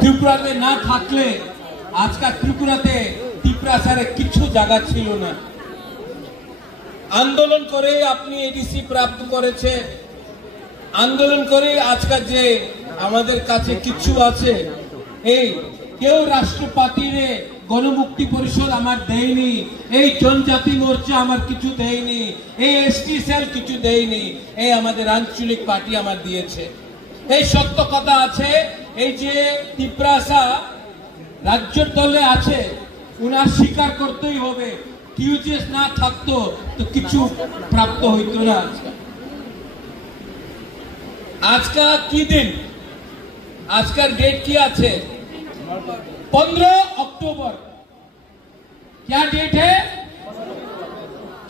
ত্রিপুরাতে না থাকলে আজকাল ত্রিপুরাতে টিপ্রাসারে কিছু জায়গা ছিল না। আন্দোলন করে আপনি এডিসি প্রাপ্ত করেছে, আন্দোলন করে আজকাল যে আমাদের কাছে কিছু আছে, এই কেউ রাষ্ট্রপতিরে গণমুক্তি পরিষদ আমার দেয়নি, এই জনজাতি মোর্চা আমার কিছু দেয়নি, এই এসটি সেল কিছু দেয়নি, এই আমাদের আঞ্চলিক পার্টি আমার দিয়েছে। এই সত্য কথা আছে। এই যে টিপ্রাসা রাজ্যের দলে আছে, উনার স্বীকার করতেই হবে। টিউজেস না থাকতো তো কিছু প্রাপ্ত হইতো না। আজকাল কি দিন, আজকাল ডেট কি আছে? 15 अक्टूबर। क्या डेट है?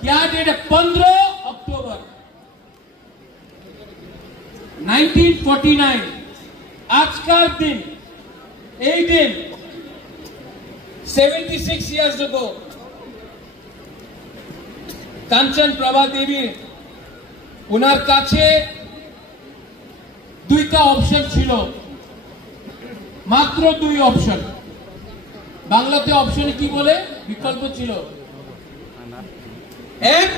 क्या डेट है? 15 अक्टूबर 1949। आज का दिन, এই দিন 76 years ago কাঞ্চন প্রভা দেবী উনার কাছে দুইটা অপশন ছিল, মাত্র দুই অপশন। বাংলাতে অপশন কি বলে? বিকল্প ছিল। এক,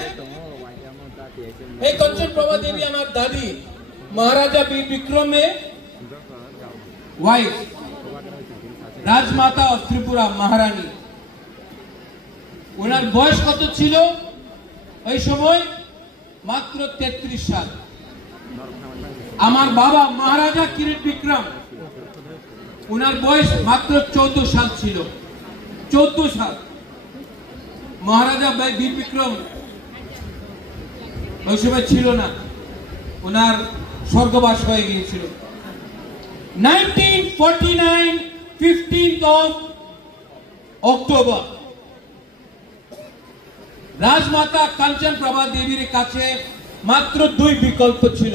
এই কাঞ্চন প্রভা দেবী আমার দাদি মহারাজা বীর বিক্রমে ওয়াইফ, রাজমাতা অফ ত্রিপুরা মহারানী। ওনার বয়স কত ছিল ওই সময়? মাত্র 33 সাল। আমার বাবা মহারাজা কিরিট বিক্রম, ওনার বয়স মাত্র 14 সাল ছিল। 14 সাল। মহারাজা বীর বিক্রম ওই সময় ছিল না, ওনার স্বর্গবাস হয়ে গিয়েছিল। 1949 15th of October রাজমাতা কাঞ্চন প্রভা দেবীর কাছে মাত্র দুই বিকল্প ছিল।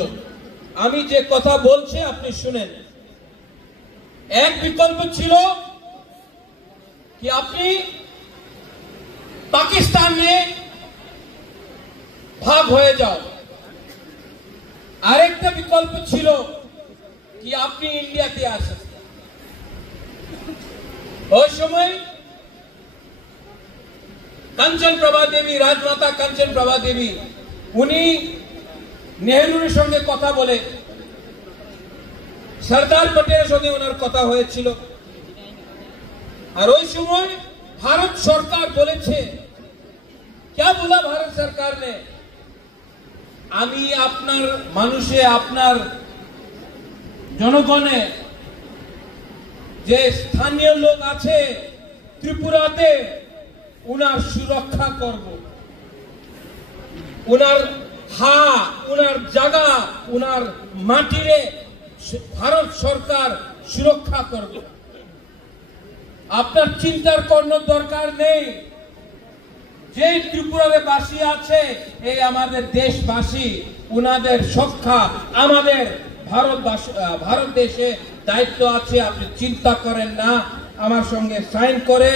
আমি যে কথা বলছি আপনি শুনেন। এক বিকল্প ছিল কি আপনি পাকিস্তানে ভাগ হয়ে যাও। আরেকটা বিকল্প ছিল কি আপনি ইন্ডিয়াতে আসেন। ওই সময় কাঞ্চন প্রভা দেবী, রাজমাতা কাঞ্চন প্রভা দেবী, উনি নেহরুর সঙ্গে কথা বলে সরদার পটেলের সঙ্গে ওনার কথা হয়েছিল। আর ওই সময় ভারত সরকার বলেছে, क्या बोला भारत सरकार ने? আমি আপনার মানুষে, আপনার জনগণে যে স্থানীয় লোক আছে ত্রিপুরাতে, উনার সুরক্ষা করব। উনার উনার জায়গা, উনার মাটিরে ভারত সরকার সুরক্ষা করবে। আপনার চিন্তার কোনো দরকার নেই। যে ত্রিপুরাতে বাসী আছে, এই আমাদের দেশবাসী, উনাদের সুরক্ষা আমাদের ভারত দেশে দায়িত্ব আছে। আপনি চিন্তা করেন না। আমার সঙ্গে সাইন করে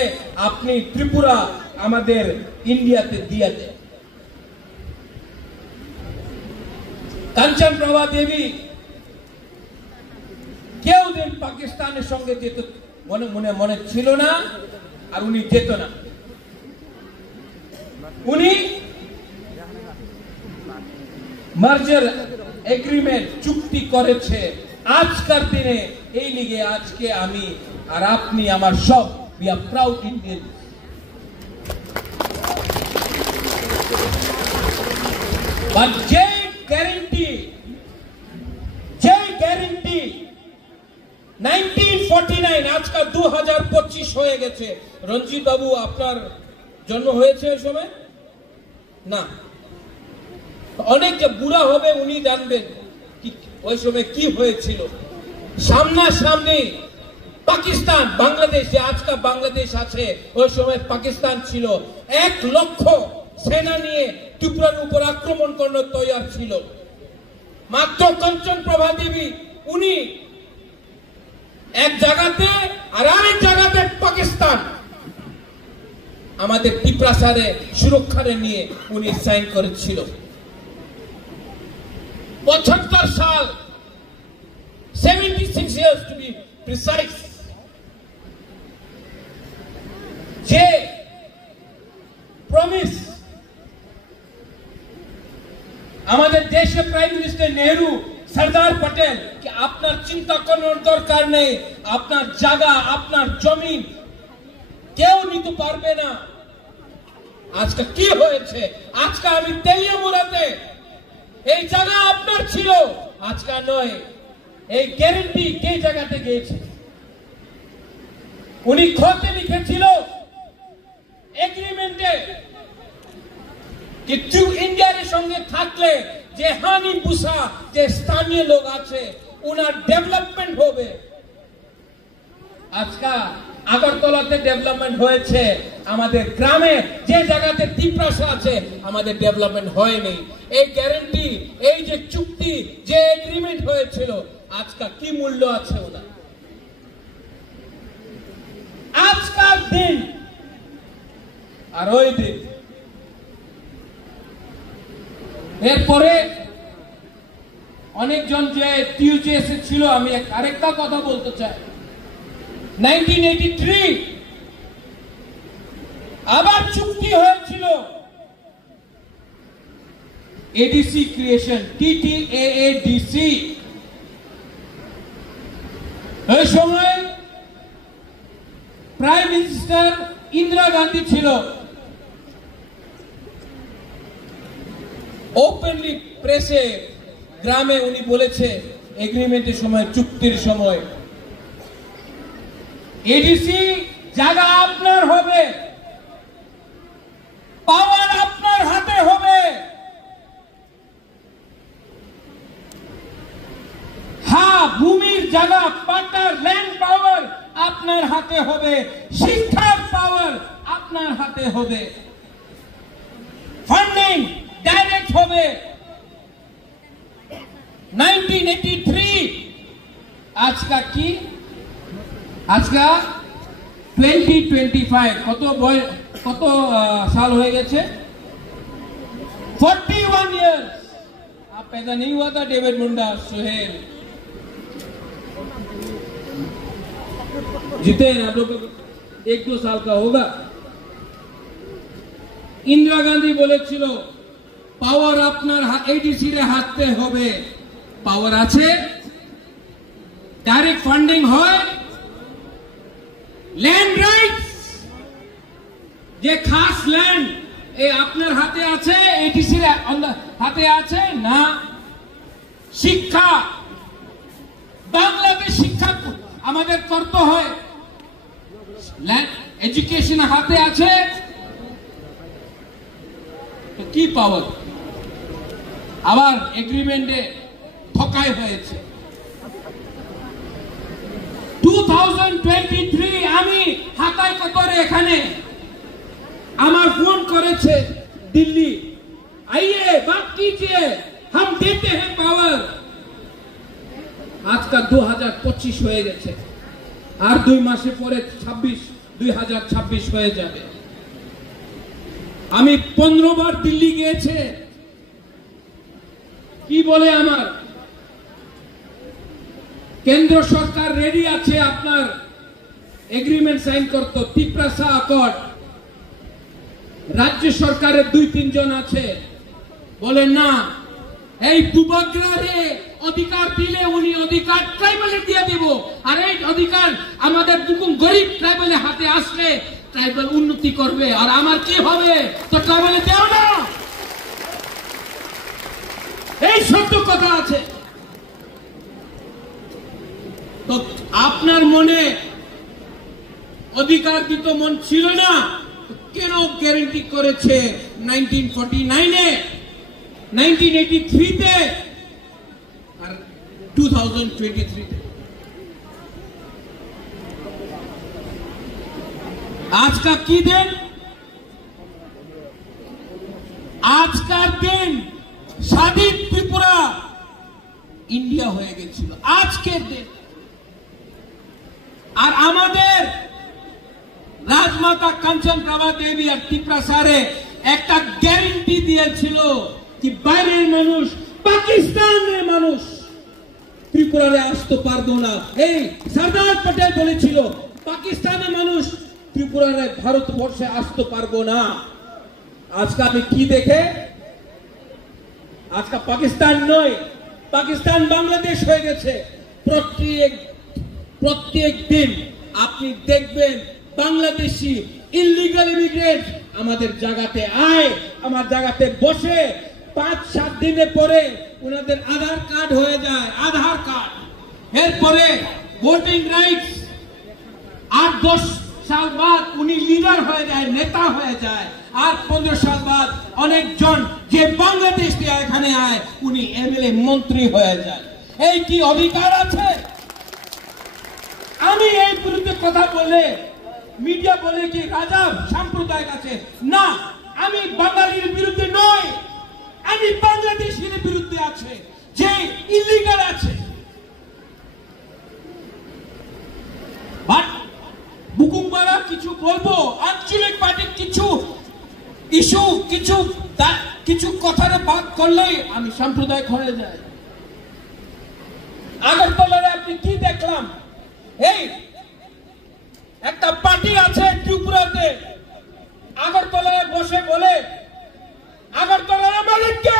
আপনি ত্রিপুরা আমাদের ইন্ডিয়াতে দিয়ে দেন। কাঞ্চন প্রভা দেবী কেউ দিন পাকিস্তানের সঙ্গে যেত মনে ছিল না, আর উনি যেত না। উনি মার্জার এগ্রিমেন্ট চুক্তি করেছে। আজকের দিনে এই লিগে আজকে আমি আর আপনি আমার সব we are proud Indians। But যে গ্যারান্টি 1949 আজকাল 2025 হয়ে গেছে। রঞ্জিত বাবু, আপনার জন্ম হয়েছে ওই সময় না? অনেক যে বুড়া হবে উনি জানবেন ওই সময় কি হয়েছিল। সামনাসামনি পাকিস্তান, বাংলাদেশ, যে আজকাল বাংলাদেশ আছে, ওই সময় পাকিস্তান ছিল। 1 লক্ষ সেনা নিয়ে ত্রিপুরার উপর আক্রমণ করার তৈরি ছিল। মাত্র কাঞ্চন প্রভা দেবী উনি এক জায়গাতে আর আরেক জায়গাতে পাকিস্তান আমাদের ত্রিপ্রাসারে সুরক্ষা নিয়ে উনি সাইন করেছিল। 75 সাল, 76 years to be প্রিসাইজ যে প্রমিস আমাদের দেশে প্রাইম মিনিস্টার নেহরু সরদার পটেল কি আপনার চিন্তা করার দরকার নেই, আপনার জায়গা আপনার জমিন কেউ নিতে পারবে না। আজকে কি হয়েছে? আজকে আমি তেলিয়ামুরাতে এই জায়গা আপনার ছিল, আজকে নয়। এই গ্যারেন্টি কে জায়গাতে গিয়েছে? উনি খতে লিখেছিল এগ্রিমেন্টে কি তুই ইন্ডিয়ার সঙ্গে থাকলে যে হানি বুসা যে স্থানীয় লোক আছে উনার ডেভেলপমেন্ট হবে। আজকে আগরতলাতে ডেভেলপমেন্ট হয়েছে, আমাদের গ্রামে যে জায়গাতে তিপ্রাসা আছে আমাদের ডেভেলপমেন্ট হয়নি। এই গ্যারেন্টি, এই যে চুক্তি, যে এগ্রিমেন্ট হয়েছিল, আজকে কি মূল্য আছে ওনার? আজকাল দিন আর ওই দিন। এরপরে অনেকজন যে টিউজে এসেছিল, আমি আরেকটা কথা বলতে চাই। 1983 আবার চুক্তি হয়েছিল এডিসি ক্রিয়েশন, TTAADC। ওই সময় প্রাইম মিনিস্টার ইন্দিরা গান্ধী ছিল। ওপেনলি প্রেসে গ্রামে উনি বলেছে এগ্রিমেন্টের সময়, চুক্তির সময়, এডিসি জায়গা আপনার হবে, পাওয়ার আপনার হাতে হবে। হ্যাঁ, ভূমির জায়গা, পাটার ল্যান্ড পাওয়ার আপনার হাতে হবে, শিক্ষার পাওয়ার আপনার হাতে হবে, ফান্ডিং ডাইরেক্ট হবে। 1983 আজকা কি? আজকা 2025 কত साल हो गए थे? 41 years। आप पैदा नहीं हुआ था डेविड मुंडा, सुहेल जीते हैं आप लोग, 1-2 साल का होगा। इंदिरा गांधी बोले छिलो पावर আপনার এডিসি রে হাতে হবে, পাওয়ার আছে, ডাইরেক্ট ফান্ডিং হয়, ল্যান্ড রাইটস যে খাস ল্যান্ড এ আপনার হাতে আছে, এডিসি রে হাতে আছে না। শিক্ষা, বাংলাদেশ শিক্ষা আমাদের করতে হয়, ল্যান্ড এডুকেশন হাতে আছে, তো কি পাওয়ার? আবার এগ্রিমেন্টে ঠকাই হয়েছে। 2023 আমি হাতায় কতরে এখানে আমার ফোন করেছে দিল্লি, आइए बात कीजिए, हम देते हैं पावर। आज का 2025 হয়ে গেছে, আর 2 মাসে পরে 2026 হয়ে যাবে। আমি 15 বার দিল্লি গিয়েছে। কি বলে আমার কেন্দ্র সরকার রেডি আছে আপনার এগ্রিমেন্ট সাইন করতে, তিপ্রাসা অ্যাকর্ড। রাজ্য সরকারের 2-3 জন আছে, বলে না এই বুবাগ্রারে অধিকার দিলে উনি অধিকার ট্রাইবালে দিয়ে দেব, আর এই অধিকার আমাদের দুকুম গরিব ট্রাইবালের হাতে আসলে ট্রাইবাল উন্নতি করবে, আর আমার কি হবে? তো ট্রাইবালে দেও না। এই সত্য কথা আছে। তো আপনার মনে অধিকার দিত মন ছিল না, কেন গ্যারান্টি করেছে 1949-এ, 1983-তে আর 2023-তে? আজকা কি দিন? আজকার দিন স্বাধীন ত্রিপুরা ইন্ডিয়া হয়ে গেছিল আজকের দিন। আর আমাদের রাজমাতা কাঞ্চন প্রভা দেবী আর ত্রিপ্রাসারে একটা গ্যারান্টি দিয়েছিল কি বাইরের মানুষ, পাকিস্তানের মানুষ ত্রিপুরারে আসতে পারবো না। এই সরদার পটেল বলেছিল পাকিস্তানের মানুষ ত্রিপুরারে ভারতবর্ষে আসতে পারবো না। আজকে আমি কি দেখে, আজকে পাকিস্তান নয়, পাকিস্তান বাংলাদেশ হয়ে গেছে। প্রত্যেক দিন আপনি দেখবেন বাংলাদেশি ইলিগাল ইমিগ্রেন্ট আমাদের জায়গাতে আয়, আমার জায়গাতে বসে, 5-7 দিনে পরে ওনাদের আধার কার্ড হয়ে যায়, আধার কার্ড। এরপরে ভোটিং রাইটস, 8-10 সাল বাদ উনি লিডার হয়ে যায়, নেতা হয়ে যায়। আর 15 সাল বাদ অনেকজন যে বাংলাদেশ থেকে এখানে আয় উনি এমএলএ মন্ত্রী হয়ে যায়। এই কি অধিকার আছে? আমি এই বিরুদ্ধে কথা বলে মিডিয়া বলে কি রাজা সাম্প্রদায়িক আছে, না, আমি বাঙালির বিরুদ্ধে নয়, আমি বাংলাদেশের বিরুদ্ধে আছে যে ইলিগাল আছে। বাট বুকুমবারা কিছু বলবো, আঞ্চলিক পার্টি কিছু ইস্যু কিছু কথার বাদ করলেই আমি সাম্প্রদায়িক হয়ে যাই। আগরতলায় আপনি কি দেখলাম? এই একটা পার্টি আছে ত্রিপুরাতে, আগরতলায় বসে বলে আগরতলার মালিককে,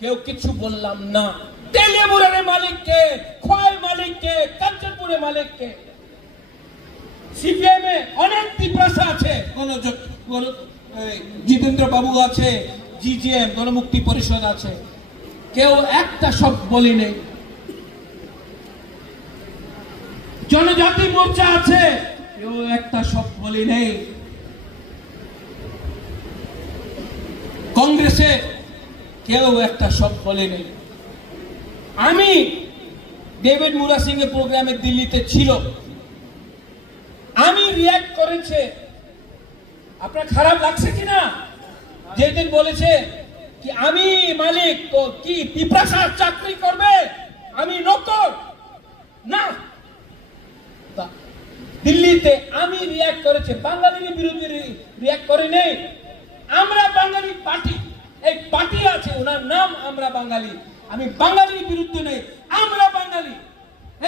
কেউ কিছু বললাম না। তেলিয়ামুরার মালিককে, খোয়াই মালিককে, কাঞ্চনপুরের মালিককে। সিপিএম এ অনেক ত্রিপ্রাসা আছে, জিতেন্দ্র বাবু আছে, জিজিএম গণমুক্তি পরিষদ আছে, কেউ একটা শব্দ বলি নেই। জনজাতি মোর্চা আছে, কেউ একটা শব্দ বলি নেই। কংগ্রেসে কেউ একটা শব্দ বলি নেই। আমি ডেভিড মুরা সিং এর প্রোগ্রামে দিল্লিতে ছিল, আমি রিয়াক্ট করেছে। আপনার খারাপ লাগছে কিনা? যেদিন বলেছে কি আমি মালিক, তো কি পিপ্রাসার চাকরি করবে, আমি নকর না। দিল্লিতে আমি রিয়াক্ট করেছে, বাঙালির বিরুদ্ধে রিয়াক্ট করে নেই। আমরা বাঙালি পার্টি, এই পার্টি আছে, ওনার নাম আমরা বাঙালি। আমি বাঙালির বিরুদ্ধে নেই, আমরা বাঙালি।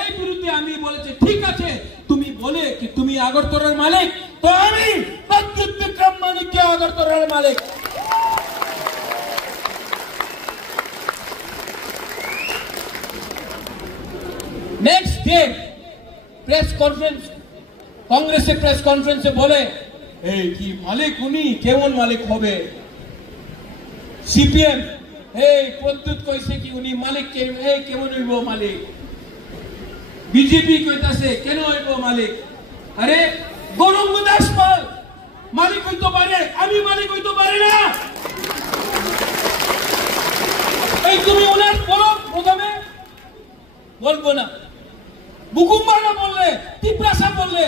এই বিরুদ্ধে আমি বলেছে ঠিক আছে, তুমি বলে কি তুমি আগরতলার মালিক, তো আমি প্রদ্যুৎ বিক্রম মানিক্য আগরতলার মালিক। নেক্সট ডে প্রেস কনফারেন্স, কংগ্রেসের প্রেস কনফারেন্সে বলে এই কি মালিক উনি, কেমন মালিক হবে? সিপিএম এই প্রদ্যুৎ কইছে কি উনি মালিক, কেমন হইব মালিক? বিজেপি কইতাছে কেন হইব মালিক? আরে গৌরঙ্গ দাস পাল মালিক হইতে পারে, আমি মালিক হইতে পারি না। এই তুমি ওনার বলো, প্রথমে বলবো না। বুকুমবারা বললে, তিপ্রাসা বললে,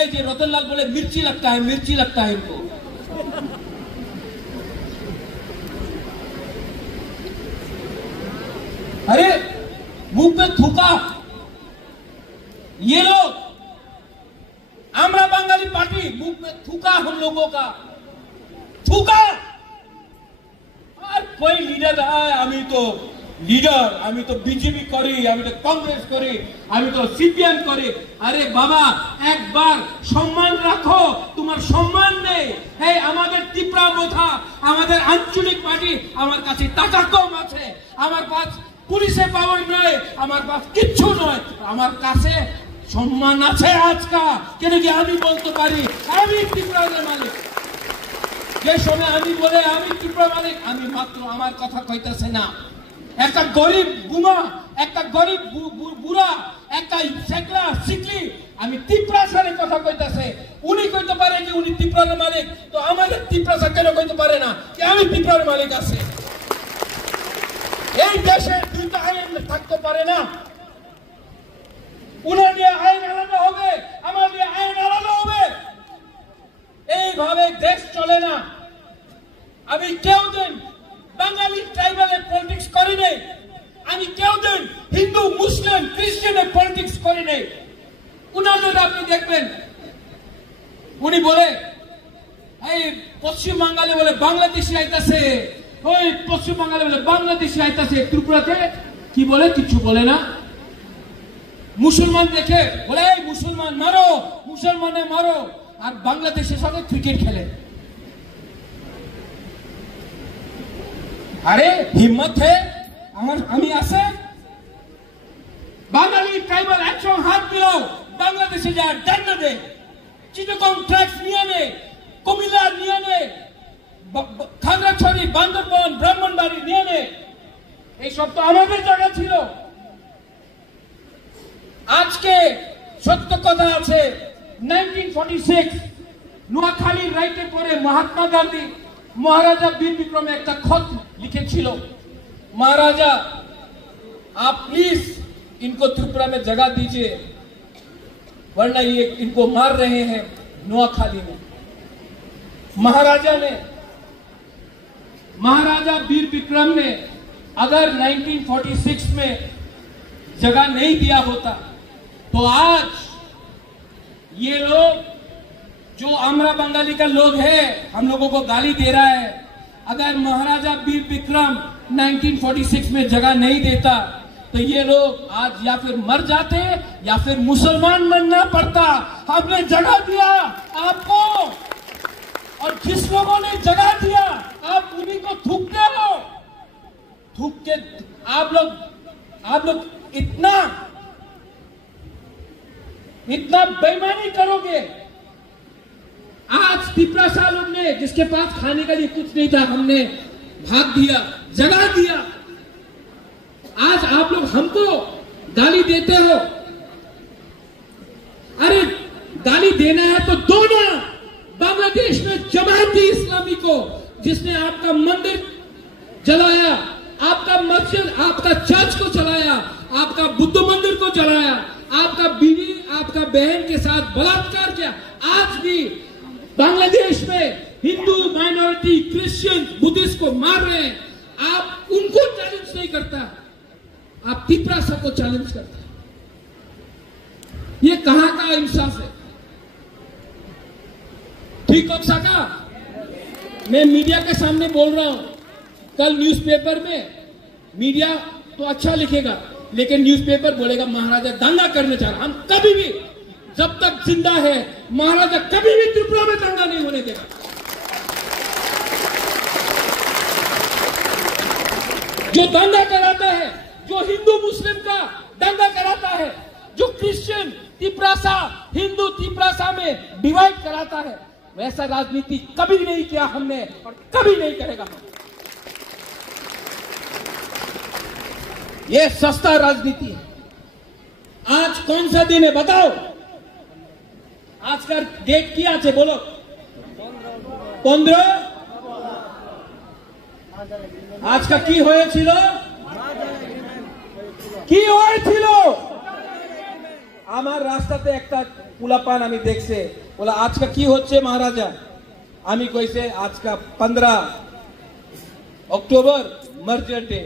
এই যে রতনলাল বলে मिर्ची लगता है, मिर्ची लगता है इनको। अरे मुंह पे थूका ये लोग, आमरा बंगाली पार्टी मुंह पे थूका हम लोगों का, थूका। और कोई लीडर है, আমি তো লিডার, আমি তো বিজেপি করি, আমি তো কংগ্রেস করি, আমি তো সিপিএম করি। আরে বাবা একবার সম্মান রাখো, তোমার সম্মান নেই। এই আমাদের ত্রিপুরা বোধা, আমাদের আঞ্চলিক পার্টি, আমার কাছে টাকা কম আছে, আমার কাছে পুলিশে পাওয়ার নয়, আমার কাছে কিচ্ছু নয়, আমার কাছে সম্মান আছে আজকা। কেন কি আমি বলতে পারি আমি ত্রিপুরার মালিক। যে সময় আমি বলে আমি ত্রিপুরা মালিক, আমি মাত্র আমার কথা কইতাছে না। একটা গরিব বুমা, একটা গরিব বুড়া, একটা শেখলা শিখলি, আমি ত্রিপুরার কথা কইতাছে। উনি কইতে পারে যে উনি ত্রিপুরার মালিক, তো আমাদের ত্রিপুরা কেন কইতে পারে না কি আমি ত্রিপুরার মালিক আছে? এই দেশে দুইটা আইন থাকতে পারে না। উনার নিয়ে আইন আলাদা হবে, আমার নিয়ে আইন আলাদা হবে। এইভাবে দেশ চলে না। আমি কেউ দিন বাঙালি ট্রাইবালের পলিটিক্স করি নাই, আমি কেউ দিন হিন্দু মুসলিম খ্রিস্টানের পলিটিক্স করি নাই। উনাদের আপনি দেখবেন উনি বলে এই পশ্চিম বাঙালি বলে বাংলাদেশি আইতাছে, ওই পশ্চিম বাঙালি বলে বাংলাদেশি আইতাছে ত্রিপুরাতে। কি বলে? কিছু বলে না। মুসলমান দেখে বলে এই মুসলমান মারো, মুসলমানে মারো, আর বাংলাদেশের সঙ্গে ক্রিকেট খেলে। আরে হিম্মত হে আমি আছে বাঙালি ট্রাইবাল একশো হাত মিলাও, বাংলাদেশে যা ডান্ডা দে, চিটাগং ট্র্যাক্স নিয়ে নে, কুমিল্লা নিয়ে নে, খাগড়াছড়ি, বান্দরবান, ব্রাহ্মণবাড়ি নিয়ে নে। এইসব তো আমাদের জায়গা ছিল। আজকে সত্য কথা আছে, 1946 নোয়াখালীর রাইটের পরে মহাত্মা গান্ধী महाराजा बीर विक्रम एक खत लिखे छिलो, महाराजा आप प्लीज इनको त्रिपुरा में जगह दीजिए वरना ये इनको मार रहे हैं नोआखाली में। महाराजा बीर विक्रम ने अगर 1946 में जगह नहीं दिया होता तो आज ये लोग जो आमरा बंगाली का लोग है हम लोगों को गाली दे रहा है, अगर महाराजा बीर विक्रम 1946 में जगह नहीं देता तो ये लोग आज या फिर मर जाते या फिर मुसलमान बनना पड़ता। हमने जगह दिया आपको, और जिस लोगों ने जगह दिया आप उन्हीं को थूकते हो। थूक के आप लोग इतना बेईमानी करोगे। आज तिपरासा लोग ने जिसके पास खाने के लिए कुछ नहीं था, हमने भाग दिया, जगह दिया। आज आप लोग हमको गाली देते हो। अरे गाली देना है तो दो ना। बांग्लादेश में जमाती इस्लामी को जिसने आपका मंदिर जलाया, आपका मस्जिद, आपका चर्च को जलाया, आपका बुद्ध मंदिर को जलाया, आपका बीवी, आपका बहन के साथ बलात्कार किया, आज भी बांग्लादेश में हिंदू माइनॉरिटी, क्रिश्चियन, बुद्धिस्ट को मार रहे हैं। आप उनको चैलेंज नहीं करता, आप तिपरासा को चैलेंज करते हैं। ये कहां का इंसाफ है? ठीक हो सका? मैं मीडिया के सामने बोल रहा हूं, कल न्यूज़पेपर में मीडिया तो अच्छा लिखेगा लेकिन न्यूज़पेपर बोलेगा महाराजा दंगा करने चाह रहा। हम कभी भी, जब तक जिंदा है, महाराजा कभी भी त्रिपुरा में दंगा नहीं होने देगा। जो दंगा कराता है, जो हिंदू मुस्लिम का दंगा कराता है, जो क्रिश्चियन तिपरासा, हिंदू तिपरासा में डिवाइड कराता है, वैसा राजनीति कभी नहीं किया हमने और कभी नहीं करेगा। ये सस्ता राजनीति है। आज कौन सा दिन है बताओ? आज का डेट क्या আছে बोलो? 15 आज का কি হয়েছিল? কি হয়েছিল? আমার রাস্তাতে একটা পুলাপান আমি দেখছে, বলে আজকে কি হচ্ছে মহারাজা? আমি কইছে আজকে 15 অক্টোবর মার্জার ডে।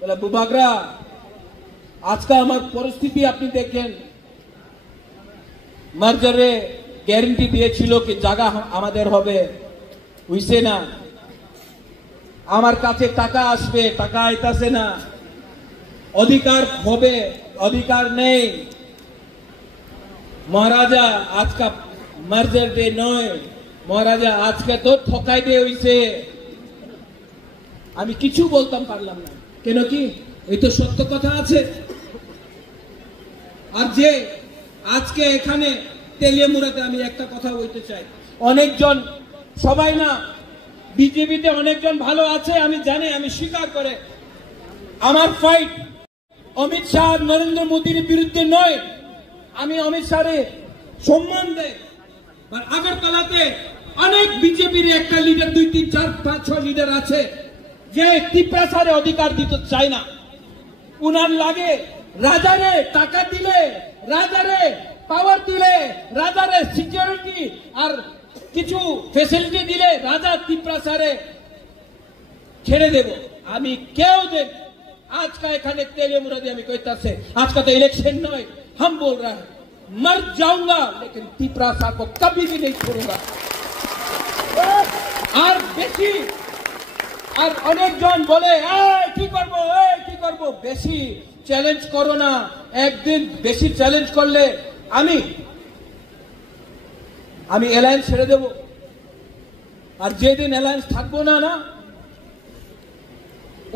বলে বুবাগ্রা আজকে আমার পরিস্থিতি আপনি দেখেন, মার্জারে গ্যারান্টি দিয়েছিল কি জায়গা আমাদের হবে, হইছে না। আমার কাছে টাকা আসবে, টাকা আইতাছে না। অধিকার হবে, অধিকার নেই। মহারাজা আজকে মার্জার ডে নয়, মহারাজা আজকে তো ঠকাই দিয়ে হইছে। আমি কিছু বলতাম পারলাম না, কেন কি এই তো সত্য কথা আছে। আর যে আজকে এখানে তেলিয়ামুরাতে আমি একটা কথা বলতে চাই, অনেকজন, সবাই না, বিজেপিতে অনেকজন ভালো আছে আমি জানি, আমি স্বীকার করে। আমার ফাইট অমিত শাহ, নরেন্দ্র মোদীর বিরুদ্ধে নয়, আমি অমিত শাহরে সম্মান দেই। আর আগরতলাতে অনেক বিজেপির একটা লিডার, 2, 3, 4, 5, 6 লিডার আছে যে তিপরাসারে অধিকার দিতে চায় না। উনার লাগে রাজারে টাকা দিলে, রাজারে পাওয়ার দিলে, রাজারে সিকিউরিটি আর কিছু ফ্যাসিলিটি দিলে রাজা তিপরাসারে ছেড়ে দেব। আমি কেউ দেব। आज का एखाने तेलियामुरा में कहते आज का तो इलेक्शन नहीं, हम बोल रहे हैं मर जाऊंगा लेकिन तिपरासा को कभी भी नहीं छोड़ूंगा। और बेसी আর অনেকজন বলে কি করব বেশি চ্যালেঞ্জ করো না, একদিন বেশি চ্যালেঞ্জ করলে আমি অ্যালায়েন্স ছেড়ে দেব। আর যেদিন অ্যালায়েন্স থাকবো না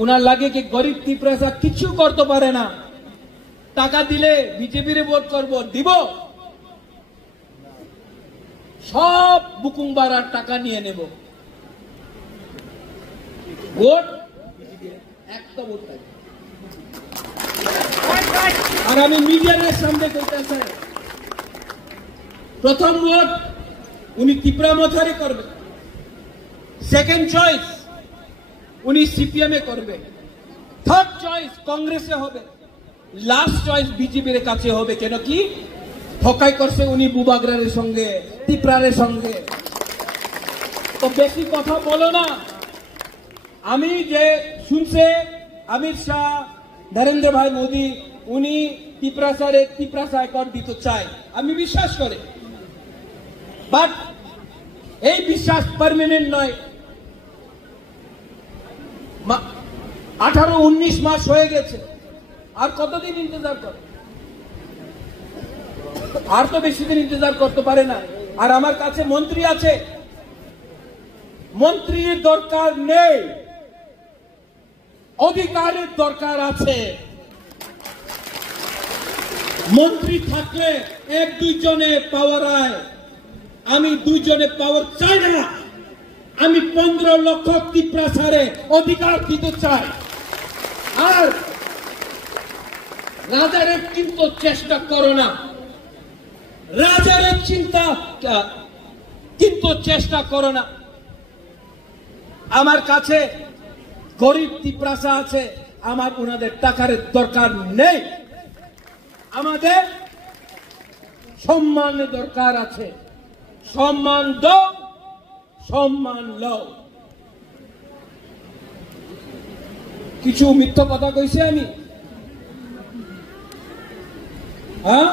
উনার লাগে কি গরিব ত্রিপুরা কিছু করতে পারে না, টাকা দিলে বিজেপির ভোট করব, দিব সব বুকুং বাড়ার টাকা নিয়ে নেব, ভোট একটা ভোট থাকবে। আর আমি মিডিয়ার সামনে কইতেছি প্রথম ভোট উনি ত্রিপুরা মথারে করবে, সেকেন্ড চয়েস উনি সিপিএম এ করবে, থার্ড চয়েস কংগ্রেসে হবে, লাস্ট চয়েস বিজেপির কাছে হবে। কেন কি ঠকাই করছে উনি বুবাগ্রার সঙ্গে, ত্রিপুরার সঙ্গে। তো বেশি কথা বলো না। আমি যে শুনছে অমিত শাহ, নরেন্দ্র ভাই মোদী উনি ত্রিপুরা কর দিতে চায়, আমি বিশ্বাস করি, বাট এই বিশ্বাস পার্মানেন্ট নয়। 18-19 মাস হয়ে গেছে, আর কতদিন ইন্তজার করে? আর তো বেশি দিন ইন্তজার করতে পারে না। আর আমার কাছে মন্ত্রী আছে, মন্ত্রীর দরকার নেই, অধিকারের দরকার আছে। মন্ত্রী থাকলে 1-2 জনে পাওয়ার আয়, আমি 2 জনে পাওয়ার চাই না। আমি 15 লক্ষ ত্রিপুরা সারে অধিকার দিতে চাই। আর রাজারের কিন্তু চেষ্টা করো না, রাজারের চিন্তা কিন্তু চেষ্টা করো না। আমার কাছে গরিব ত্রিপুরা আছে, আমার ওনাদের টাকার দরকার নেই। আমাদের সম্মানের দরকার আছে, সম্মান দাও, সম্মান লও। কিছু মিথ্যা কথা কইছে আমি? হ্যাঁ,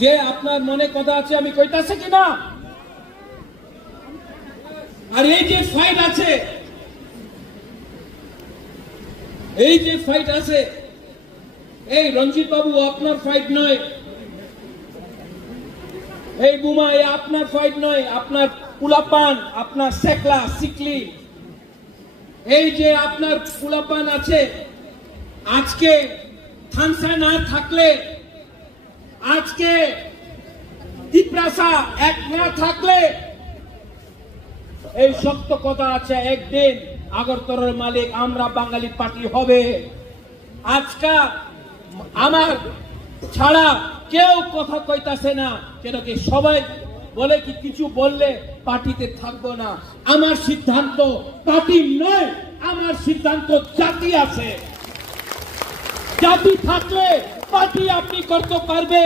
যে আপনার মনে কথা আছে আমি কইতাছে কিনা? আর এই যে ফাইট আছে, এই রঞ্জিত বাবু আপনার ফাইট নয়, এই বুমা এই আপনার ফাইট নয়, আপনার পুলাপান, আপনার সেকলা সিকলি, এই যে আপনার পুলাপান আছে, আজকে থানসা না থাকলে, আজকে ত্রিপুরা এক না থাকলে, এই শক্ত কথা আছে, একদিন আগরতলার মালিক আমরা বাঙালি পার্টি হবে। আজকে আমার ছাড়া কেউ কথা কইতাছে না, কেন কি সবাই বলে কি কিছু বললে পার্টিতে থাকবো না। আমার সিদ্ধান্ত পার্টি নয়, আমার সিদ্ধান্ত জাতি আছে। জাতি থাকলে পার্টি আপনি করতে পারবে,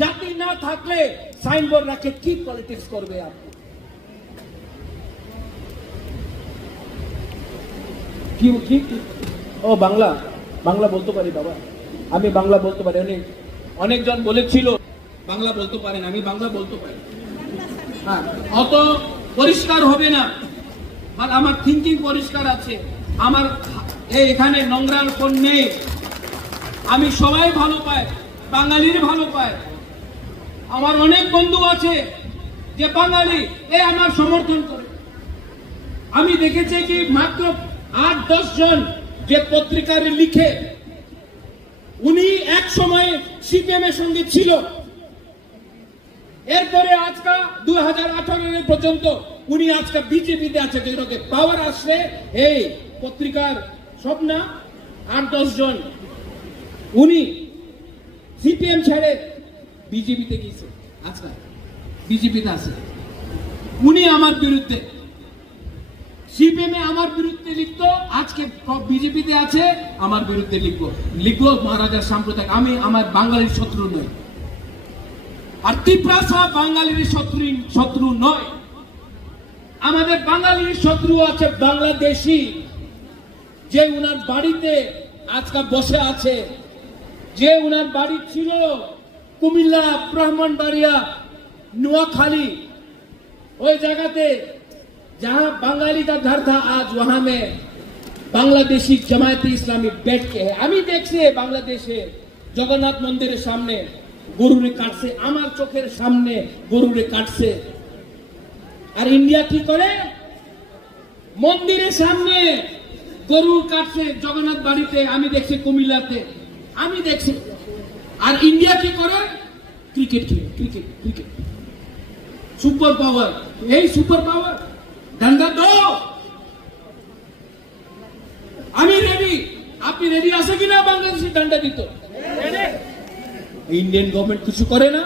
জাতি না থাকলে সাইনবোর্ড রাখে কি পলিটিক্স করবে আপনি? কি ও বাংলা বলতে পারি বাবা, আমি বাংলা বলতে পারি। অনেকজন বলেছিল বাংলা বলতে পারেন, আমি বাংলা বলতে পারি। হ্যাঁ, অত পরিষ্কার হবে না, আমার থিঙ্কিং পরিষ্কার আছে। আমার এখানে নোংরার কোন নেই, আমি সবাই ভালো পাই, বাঙালির ভালো পাই। আমার অনেক বন্ধু আছে যে বাঙালি, আমার সমর্থন করে। আমি দেখেছি কি মাত্র 8-10 জন যে পত্রিকার লিখে, উনি এক সময় সিপিএম এর সঙ্গে ছিল, এরপরে আজকে 2018 পর্যন্ত উনি আজকে বিজেপিতে আছে। পাওয়ার আসলে এই পত্রিকার সব না 8-10 জন উনি সিপিএম ছেড়ে বিজেপিতে গিয়েছে, আজকে বিজেপিতে আছে। উনি আমার বিরুদ্ধে, সিপিএম এ আমার বিরুদ্ধে লিখতো, আজকে বিজেপিতে আছে আমার বিরুদ্ধে লিখবো মহারাজার সাম্প্রদায়িক। আমি আমার বাঙালির শত্রু নই, আর ত্রিপুরা বাঙালির শত্রু নয়। আমাদের বাঙালির শত্রু আছে বাংলাদেশি, যে উনার বাড়িতে আজকে বসে আছে, যে উনার বাড়ি ছিল কুমিল্লা, ব্রাহ্মণবাড়িয়া, নোয়াখালী, ওই জায়গাতে जहां बंगाली का घर था आज वहां में बांग्लादेशी जमायती इस्लामी बैठ के है। আমি দেখছি বাংলাদেশে জগন্নাথ মন্দিরের সামনে গরুরে কাটছে, আমার চোখের সামনে গরুরে কাটছে। আর ইন্ডিয়া কি করে? মন্দিরের সামনে গরু কাটছে জগন্নাথ বাড়িতে, আমি দেখছি কুমিল্লাতে, আমি দেখছি। আর ইন্ডিয়া কি করে? ক্রিকেট খেলে, ক্রিকেট ক্রিকেট সুপার পাওয়ার। এই সুপার পাওয়ার ডান্ডা দাও, আমি রেডি। আপনি রেডি আছে কিনা বাংলাদেশি ডান্ডা দিত? इंडियन गवर्नमेंट कुछ करे ना,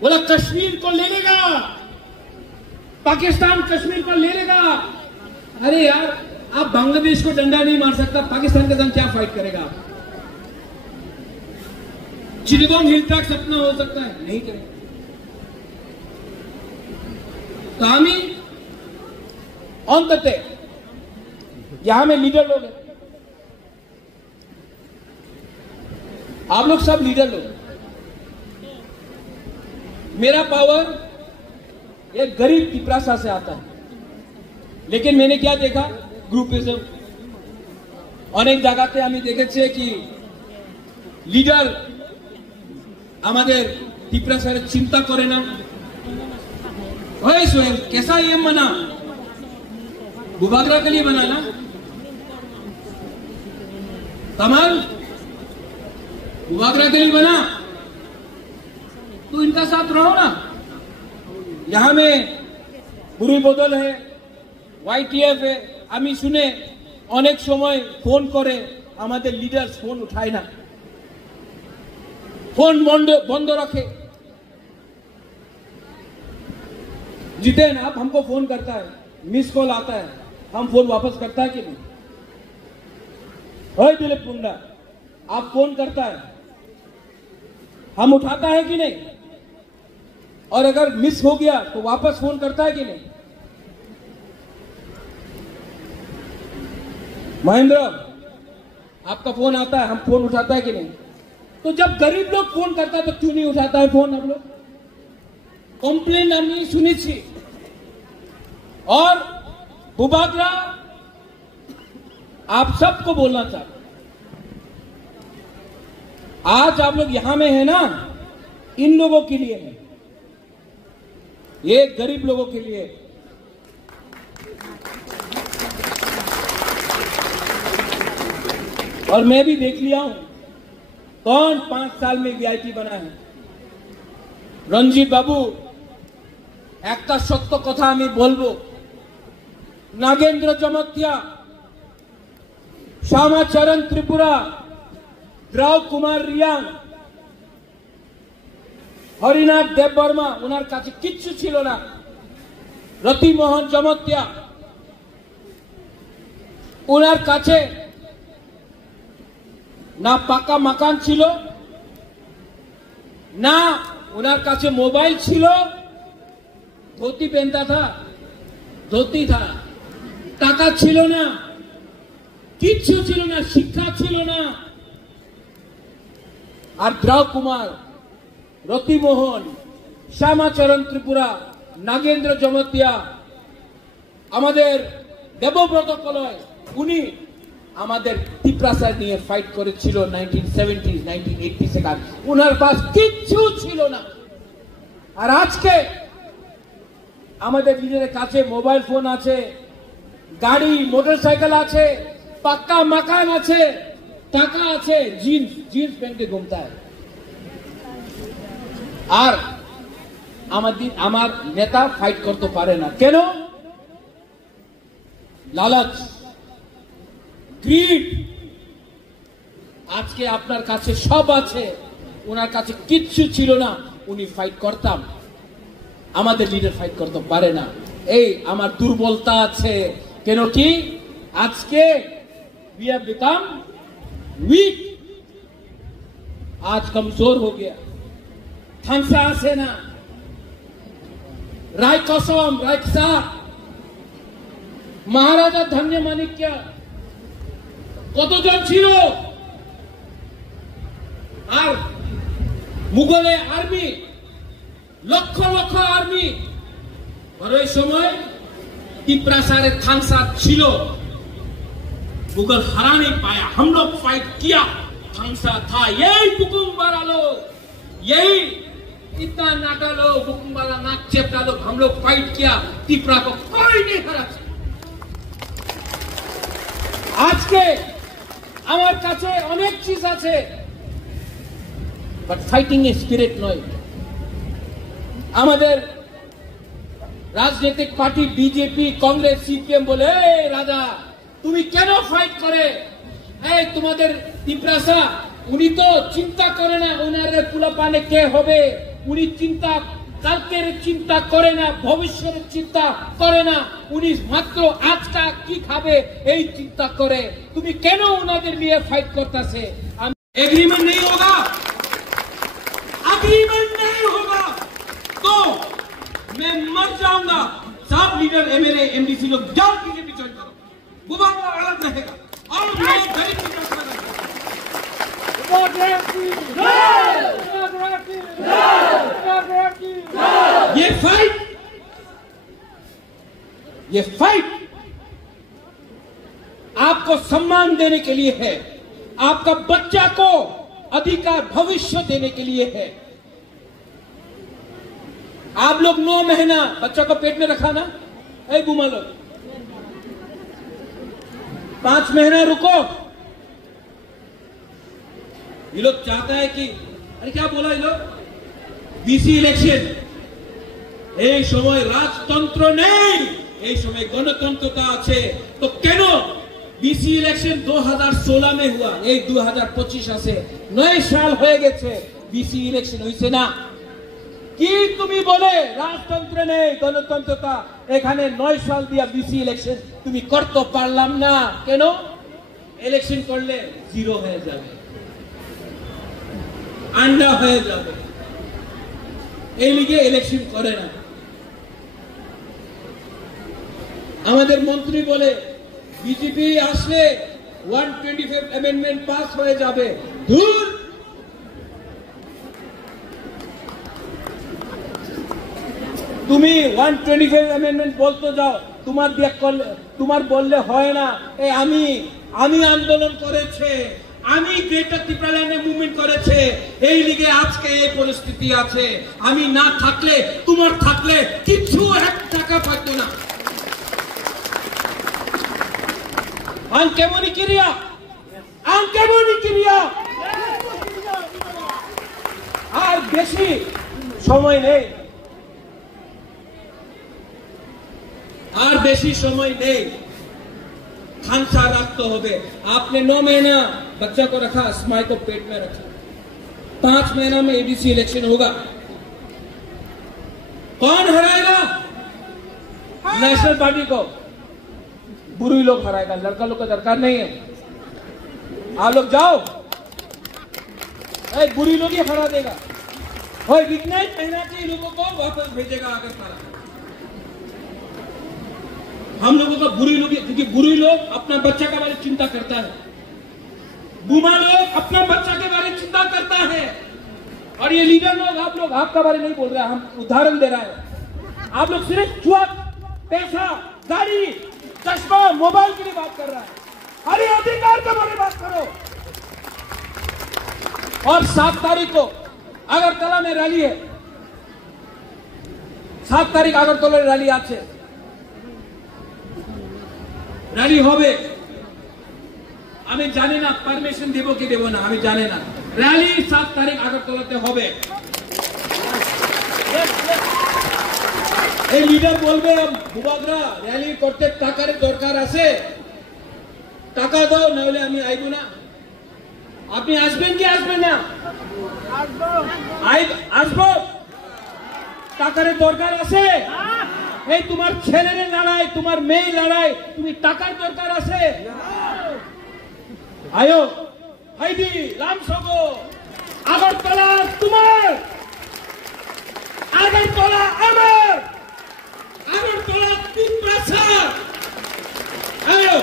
बोला कश्मीर को ले लेगा, पाकिस्तान कश्मीर को ले लेगा। अरे यार, आप बांग्लादेश को डंडा नहीं मार सकता, पाकिस्तान के साथ क्या फाइट करेगा? चिटगांव हिल ट्रैक सपना हो सकता है, नहीं करेगा। तो हम अंततः यहां में लीडर लोग हैं, आप लोग सब लीडर लोग। मेरा पावर एक गरीब पिपरासा से आता है, लेकिन मैंने क्या देखा? ग्रुपिज्म। अनेक जगहते আমি দেখেছি कि लीडर আমাদের পিপরাসার চিন্তা করে না। ओए सोहेल, कैसा ये बना? बुबागरा के लिए बना ना? कमल बुबागरा के लिए बना, तो इनका साथ रहो ना। यहां में बुरी बदल है, YTF है। আমি শুনে অনেক সময় ফোন করে, আমাদের লিডার ফোন উঠায় না, फोन बंद रखे। जितेन, आप हमको फोन करता है, मिस कॉल आता है, हम फोन वापस करता है कि नहीं? ओए दिलीप पुंडा, आप फोन करता है, हम उठाता है कि नहीं? और अगर मिस हो गया तो वापस फोन करता है कि नहीं? महेंद्र, आपका फोन आता है, हम फोन उठाता है कि नहीं? तो जब गरीब लोग फोन करता है तो क्यों नहीं उठाता है फोन? हम लोग कंप्लेन हमने सुनी थी। और बुबागरा, आप सबको बोलना चाहते, आज आप लोग यहां में है ना, इन लोगों के लिए है, ये गरीब लोगों के लिए। और मैं भी देख लिया हूं कौन 5 साल में VIP बना है। रंजीत बाबू, একটা সত্য কথা আমি বলবো, নাগেন্দ্র জমতিয়া, শ্যামাচরণ ত্রিপুরা, দ্রাউ কুমার রিয়াং, হরিনাথ দেববর্মা, ওনার কাছে কিচ্ছু ছিল না। রতিমোহন জমতিয়া, ওনার কাছে না পাকা মাকান ছিল, না ওনার কাছে মোবাইল ছিল, धोती पहनता था, धोती था, टाका छिलो ना, किच्छु छिलो ना, शिक्षा छिलो ना। और द्राव कुमार, रतिमोहन, श्यामाचरण त्रिपुरा, नागेंद्र जमतिया, আমাদের দেবব্রত কলয়, উনি আমাদের পিপরাসার নিয়ে ফাইট করেছিল 1970s 1980s থেকে। ওনার পাশ কিচ্ছু ছিল না। আর আজকে আমাদের নিজেদের কাছে মোবাইল ফোন আছে, গাড়ি মোটরসাইকেল আছে, পাক্কা মাকান আছে, টাকা আছে, জিন্স पहन के घूमता है। আর আমার নেতা ফাইট করতে পারে না কেন? লালচ, গ্রিড। আজকে আপনার কাছে সব আছে, ওনার কাছে কিচ্ছু ছিল না, উনি ফাইট করতাম। আমাদের লিডার ফাইট করতে পারে না, এই আমার দুর্বলতা আছে। কেন কি আজকে we have become weak, आज कमजोर हो गया। থানসা আছে না, রায় কসম, রায়কসা, মহারাজা ধন্য মানিক্য কতজন ছিল? আর মুঘলের আর্মি, লক্ষ লক্ষ আর্মি, और ওই সময় तिपरासारे थांगसा छिलो मुगल हरा नहीं पाया हम लोग फाइट किया थांगसा था यही बुकुम्बारा लोग यही इतना नाटा लोग बुकुम्बारा नाक चेपटा लोग हम लोग फाइट किया तिपरा को कोई नहीं हरा आज के আমার কাছে অনেক চিজ আছে বাট ফাইটিং স্পিরিট নয় আমাদের রাজনৈতিক পার্টি বিজেপি কংগ্রেস সিপিএম বলে এই রাজা তুমি কেন ফাইট করে এই তোমাদের তিপ্রাসা উনি তো চিন্তা করে না ওনারে পুলাপানে কে হবে উনি চিন্তা কালকের চিন্তা করে না ভবিষ্যতের চিন্তা করে না উনি মাত্র আজটা কি খাবে এই চিন্তা করে তুমি কেন ওনাদের নিয়ে ফাইট করতেছে एग्रीमेंट नहीं होगा तो मैं मर जाऊंगा सब लीडर एमएलए एमडीसी लोग जाओ बीजेपी ज्वाइन करो बुबाग्रा अलग रहेगा और लोग गरीब की तरफ ये फाइट आपको सम्मान देने के लिए है आपका बच्चा को अधिकार भविष्य देने के लिए है आप लोग 9 महीना बच्चा को पेट में रखा ना ऐ बुमा लोग 5 महीना रुको ये लोग चाहता है कि अरे क्या बोला ये लोग बीसी इलेक्शन এই সময় রাজতন্ত্র নেই এই সময় গণতন্ত্রতা আছে তো কেন बीसी इलेक्शन 2016 में हुआ এই 2025 আছে 9 সাল হয়ে গেছে बीसी इलेक्शन হইছে না কি তুমি বলে রাজতন্ত্র নেই গণতন্ত্রতা এখানে 9 সাল দিয়া बीसी ইলেকশন তুমি করতে পারলাম না কেন ইলেকশন করলে জিরো হয়ে যাবে আন্ডা হয়ে যাবে এই লিগে ইলেকশন করে না আমাদের মন্ত্রী বলে বিজেপি আসলে 125 অ্যামেন্ডমেন্ট পাস হয়ে যাবে দূর তুমি 125 অ্যামেন্ডমেন্ট বলতে যাও তোমার দিয়ে করলে তোমার বললে হয় না এই আমি আন্দোলন করেছে আমি গ্রেটার ত্রিপুরাল্যান্ডে মুভমেন্ট করেছে এই লিগে আজকে এই পরিস্থিতি আছে আমি না থাকলে তোমার থাকলে কিছু এক টাকা পাইতো না আনকেমনি ক্রিয়া আর বেশি সময় নেই खांसा रखते हो आपने 9 महीना बच्चा को रखा स्माई को पेट में रखा 5 महीना में एडीसी इलेक्शन होगा कौन हराएगा नेशनल पार्टी को बुरी लोग हराएगा लड़का लोग का दरकार नहीं है आप लोग जाओ बुरी लोग ही हरा देगा इतना ही महीना के लोगों को वापस भेजेगा आकर सारा हम लोगों का बुरी लोग क्योंकि बुरी लोग अपना बच्चा के बारे में चिंता करता है बुमा लोग अपना बच्चा के बारे में चिंता करता है और ये लीडर लोग आपका बारे नहीं बोल रहे हम उदाहरण दे रहा है आप लोग सिर्फ जुआ पैसा गाड़ी चश्मा मोबाइल के लिए बात कर रहा है अरे अधिकार के बारे में बात करो और 7 तारीख को अगरतला में रैली है 7 तारीख अगरतला रैली আছে रैली হবে আমি জানি না পারমিশন দেব কি দেব না আমি জানি না র‍্যালি 7 তারিখ আগরতলাতে হবে এই লিডার বলবে বুবাগ্রা র‍্যালি করতে টাকার দরকার আছে টাকা দাও না হলে আমি আইব না আপনি আসবেন কি আসবেন না আসবো টাকার দরকার আছে এই তোমার ছেলের লড়াই তোমার মেয়ে লড়াই তুমি টাকার দরকার আছে আয়ো হাইদি লামসগো আগরতলা তোমার আগরতলা আমার আগরতলা তিনপ্রাসা আয়ো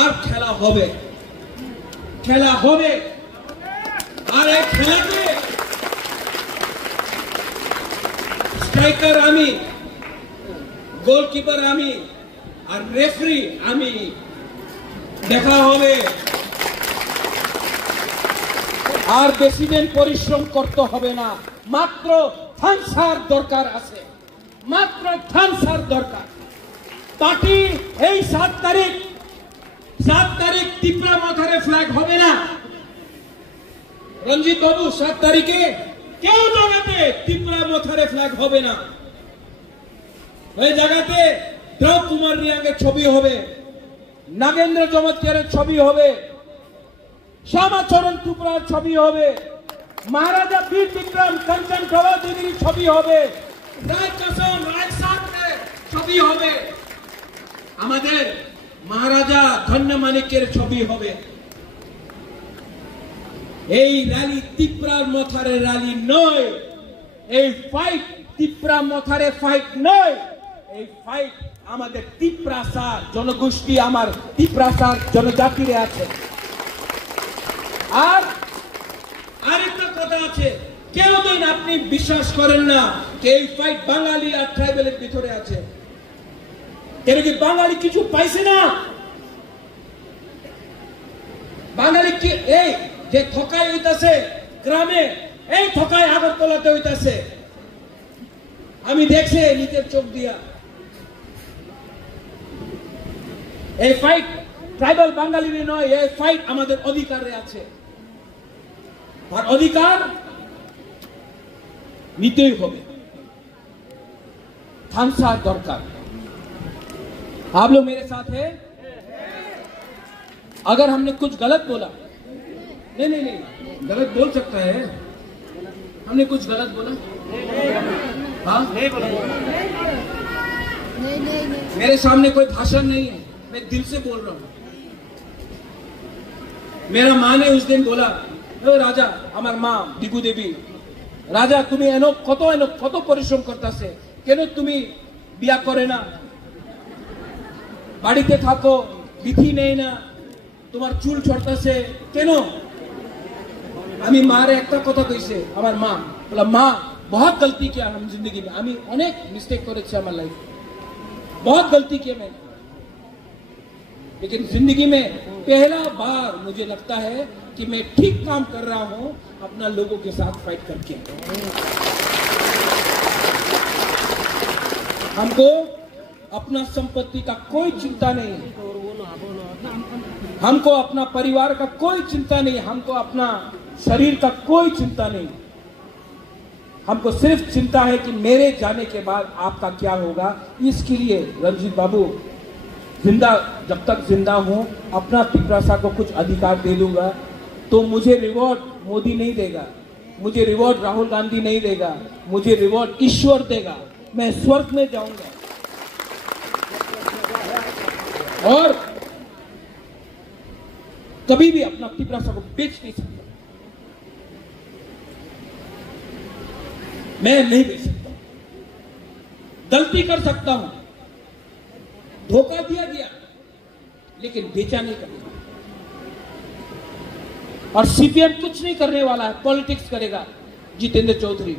আর খেলা হবে আর এই খেলাতে স্ট্রাইকার আমি, গোলকিপার আমি, আর রেফারি আমি। দেখা হবে। আর বেশি দিন পরিশ্রম করতে হবে না, মাত্র থানসার দরকার আছে, মাত্র থানসার দরকার। পার্টি এই 7 তারিখ ত্রিপুরা মাথারে ফ্ল্যাগ হবে না। রঞ্জিত বাবু 7 তারিখে কেউ জায়গাতে ত্রিপুরা মাথারে ফ্ল্যাগ হবে না। ওই জায়গাতে দ্রৌ কুমার রিয়াঙ্গের ছবি হবে, নাগেন্দ্র জমৎকারের ছবি হবে, শ্যামাচরণ ত্রিপুরার ছবি হবে, মহারাজা বীর বিক্রম কাঞ্চন প্রভা দেবীর ছবি হবে, রায় কাসম রায় সাহেবের ছবি হবে, আমাদের মহারাজা ধন্য মানিক্যের ছবি হবে। এই র্যালি ত্রিপুরার মাথারে র্যালি নয়, এই ফাইট ত্রিপুরা মাথারে ফাইট নয়, এই ফাইট আমাদের ত্রিপুরাসার জনগোষ্ঠী, আমার ত্রিপুরাসার জনজাতিরে আছে। আর আরেকটা কথা আছে, কেউ দিন আপনি বিশ্বাস করেন না যে এই ফাইট বাঙালি আর ট্রাইবেলের ভিতরে আছে। কেন কি বাঙালি কিছু পাইছে না? বাঙালি কি এই যে ঠকাই হইতাছে গ্রামে, এই ঠকাই আগরতলাতে হইতাছে, আমি দেখছি নিজের চোখ দিয়া। এই ফাইট ট্রাইবাল বাঙালির নয়, এই ফাইট আমাদের অধিকারে আছে। और अधिकार नीते ही होंगे। थानसार दरकार। आप लोग मेरे साथ हैं? अगर हमने कुछ गलत बोला, नहीं, गलत बोल सकता है। हमने कुछ गलत बोला? हाँ, नहीं बोला। मेरे सामने कोई भाषण नहीं है, मैं दिल से बोल रहा हूं। मेरा माँ ने उस दिन बोला, राजा আমার মা দিগু দেবী, রাজা তুমি কত পরিশ্রম করতেছে, কেন তুমি বিয়া করে না, বাড়িতে থাকো, বিধি নেই না, তোমার চুল ছড়তাছে কেন? আমি মারে একটা কথা কইছে, আমার মা বলা, মা बहुत गलती किया हम जिंदगी में, আমি অনেক মিস্টেক করেছি আমার লাইফ, बहुत गलती किया मैंने, लेकिन जिंदगी में पहला बार मुझे लगता है कि मैं ठीक काम कर रहा हूं अपना लोगों के साथ फाइट करके। हमको अपना संपत्ति का कोई चिंता नहीं है, हमको अपना परिवार का कोई चिंता नहीं, हमको अपना शरीर का कोई चिंता नहीं, हमको सिर्फ चिंता है कि मेरे जाने के बाद आपका क्या होगा। इसके लिए रंजीत बाबू जब तक जिंदा हूं अपना टिप्रासा को कुछ अधिकार दे दूंगा, तो मुझे रिवॉर्ड मोदी नहीं देगा, मुझे रिवॉर्ड राहुल गांधी नहीं देगा, मुझे रिवॉर्ड ईश्वर देगा, मैं स्वर्ग में जाऊंगा। और कभी भी अपना टिप्रासा को बेच नहीं सकता, मैं नहीं बेच सकता, गलती कर सकता हूं, धोखा दिया गया, लेकिन बेचा नहीं करेगा। और सीपीएम कुछ नहीं करने वाला है, पॉलिटिक्स करेगा जितेंद्र चौधरी,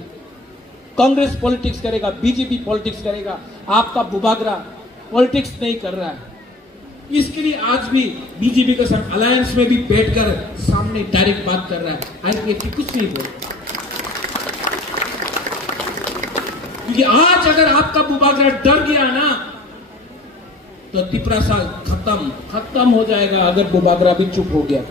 कांग्रेस पॉलिटिक्स करेगा, बीजेपी पॉलिटिक्स करेगा, आपका बुबागरा पॉलिटिक्स नहीं कर रहा है। इसके लिए आज भी बीजेपी के साथ अलायंस में भी बैठकर सामने डायरेक्ट बात कर रहा है, आज कुछ नहीं बोल, क्योंकि आज अगर आपका बुबागरा डर गया ना तो टिप्रासा खत्म हो जाएगा, अगर बुबागरा भी चुप हो गया।